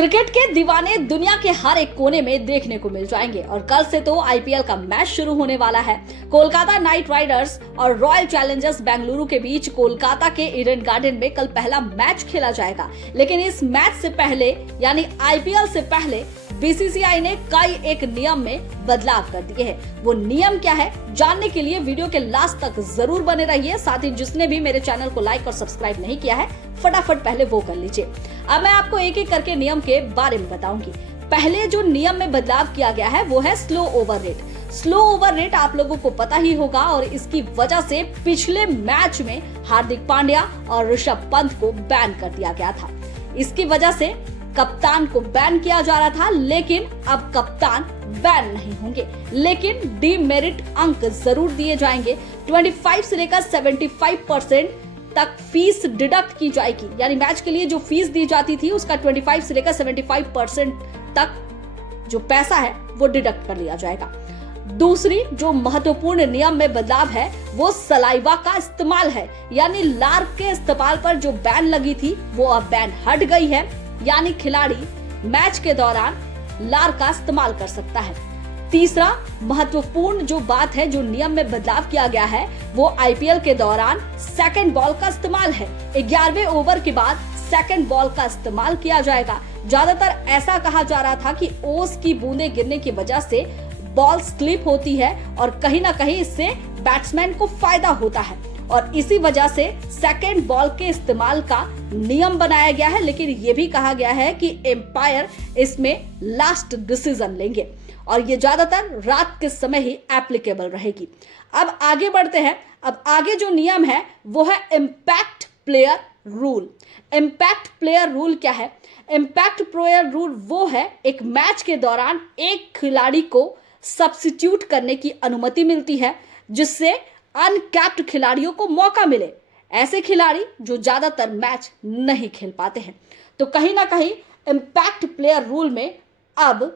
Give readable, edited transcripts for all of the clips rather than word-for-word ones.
Cricket के दीवाने दुनिया के हर एक कोने में देखने को मिल जाएंगे और कल से तो आईपीएल का मैच शुरू होने वाला है। कोलकाता नाइट राइडर्स और रॉयल चैलेंजर्स बेंगलुरु के बीच कोलकाता के ईडन गार्डन में कल पहला मैच खेला जाएगा। लेकिन इस मैच से पहले यानी आईपीएल से पहले बीसीसीआई ने कई एक नियम में बदलाव कर दिए हैं। वो नियम क्या है जानने के लिए वीडियो के लास्ट तक जरूर बने रहिए। साथ ही जिसने भी मेरे चैनल को लाइक और सब्सक्राइब नहीं किया है फटाफट पहले वो कर लीजिए। अब मैं आपको एक एक करके नियम के बारे में बताऊंगी। पहले जो नियम में बदलाव किया गया है वो है slow over rate. Slow over rate आप लोगों को पता ही होगा और इसकी वजह से पिछले मैच में हार्दिक पांड्या और ऋषभ पंत को बैन कर दिया गया था। इसकी वजह से कप्तान को बैन किया जा रहा था, लेकिन अब कप्तान बैन नहीं होंगे, लेकिन डीमेरिट अंक जरूर दिए जाएंगे। 25 से लेकर 75% तक फीस डिडक्ट की जाएगी, यानी मैच के लिए जो फीस दी जाती थी उसका 25 से लेकर 75% तक जो पैसा है वो डिडक्ट कर लिया जाएगा। दूसरी जो महत्वपूर्ण नियम में बदलाव है वो सलाइवा का इस्तेमाल है, यानी लार के इस्तेमाल पर जो बैन लगी थी वो अब बैन हट गई है, यानी खिलाड़ी मैच के दौरान लार का इस्तेमाल कर सकता है। तीसरा महत्वपूर्ण जो बात है, जो नियम में बदलाव किया गया है वो आईपीएल के दौरान सेकंड बॉल का इस्तेमाल है। 11वें ओवर के बाद सेकंड बॉल का इस्तेमाल किया जाएगा। ज्यादातर ऐसा कहा जा रहा था कि ओस की बूंदें गिरने की वजह से बॉल स्लिप होती है और कहीं ना कहीं इससे बैट्समैन को फायदा होता है और इसी वजह से सेकंड बॉल के इस्तेमाल का नियम बनाया गया है। लेकिन ये भी कहा गया है कि एम्पायर इसमें लास्ट डिसीजन लेंगे और ये ज्यादातर रात के समय ही एप्लीकेबल रहेगी। अब आगे बढ़ते हैं। अब आगे जो नियम है वो है impact player rule. Impact player rule क्या है? इम्पैक्ट प्लेयर रूल वो है एक मैच के दौरान एक खिलाड़ी को सब्स्टिट्यूट करने की अनुमति मिलती है, जिससे अनकैप्ड खिलाड़ियों को मौका मिले, ऐसे खिलाड़ी जो ज्यादातर मैच नहीं खेल पाते हैं। तो कहीं ना कहीं इम्पैक्ट प्लेयर रूल में अब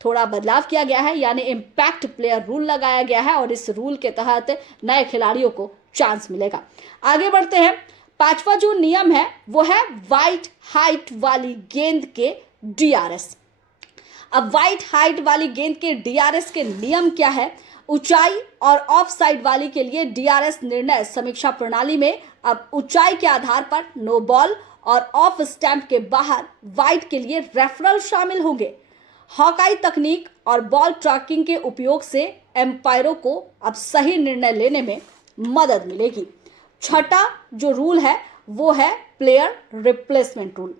थोड़ा बदलाव किया गया है, यानी इम्पैक्ट प्लेयर रूल लगाया गया है और इस रूल के तहत नए खिलाड़ियों को चांस मिलेगा। आगे बढ़ते हैं। पांचवा जो नियम है वो है वाइड हाइट वाली गेंद के डीआरएस। अब वाइड हाइट वाली गेंद के डीआरएस के नियम क्या है? ऊंचाई और ऑफ साइड वाली के लिए डीआरएस निर्णय समीक्षा प्रणाली में अब ऊंचाई के आधार पर नो बॉल और ऑफ स्टैंप के बाहर वाइड के लिए रेफरल शामिल होंगे। हॉकाई तकनीक और बॉल ट्रैकिंग के उपयोग से एम्पायरों को अब सही निर्णय लेने में मदद मिलेगी। छठा जो रूल है वो है प्लेयर रिप्लेसमेंट रूल।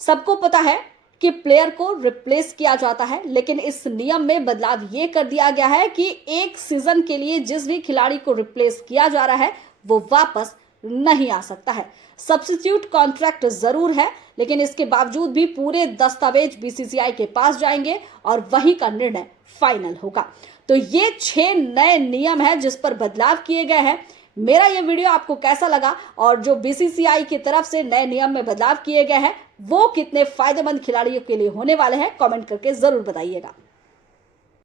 सबको पता है कि प्लेयर को रिप्लेस किया जाता है, लेकिन इस नियम में बदलाव ये कर दिया गया है कि एक सीजन के लिए जिस भी खिलाड़ी को रिप्लेस किया जा रहा है वो वापस नहीं आ सकता है। सब्स्टिट्यूट कॉन्ट्रैक्ट जरूर है, लेकिन इसके बावजूद भी पूरे दस्तावेज बीसीसीआई के पास जाएंगे और वहीं का निर्णय फाइनल होगा। तो ये 6 नए नियम है जिस पर बदलाव किए गए हैं। मेरा ये वीडियो आपको कैसा लगा और जो बीसीसीआई की तरफ से नए नियम में बदलाव किए गए हैं वो कितने फायदेमंद खिलाड़ियों के लिए होने वाले हैं, कमेंट करके जरूर बताइएगा।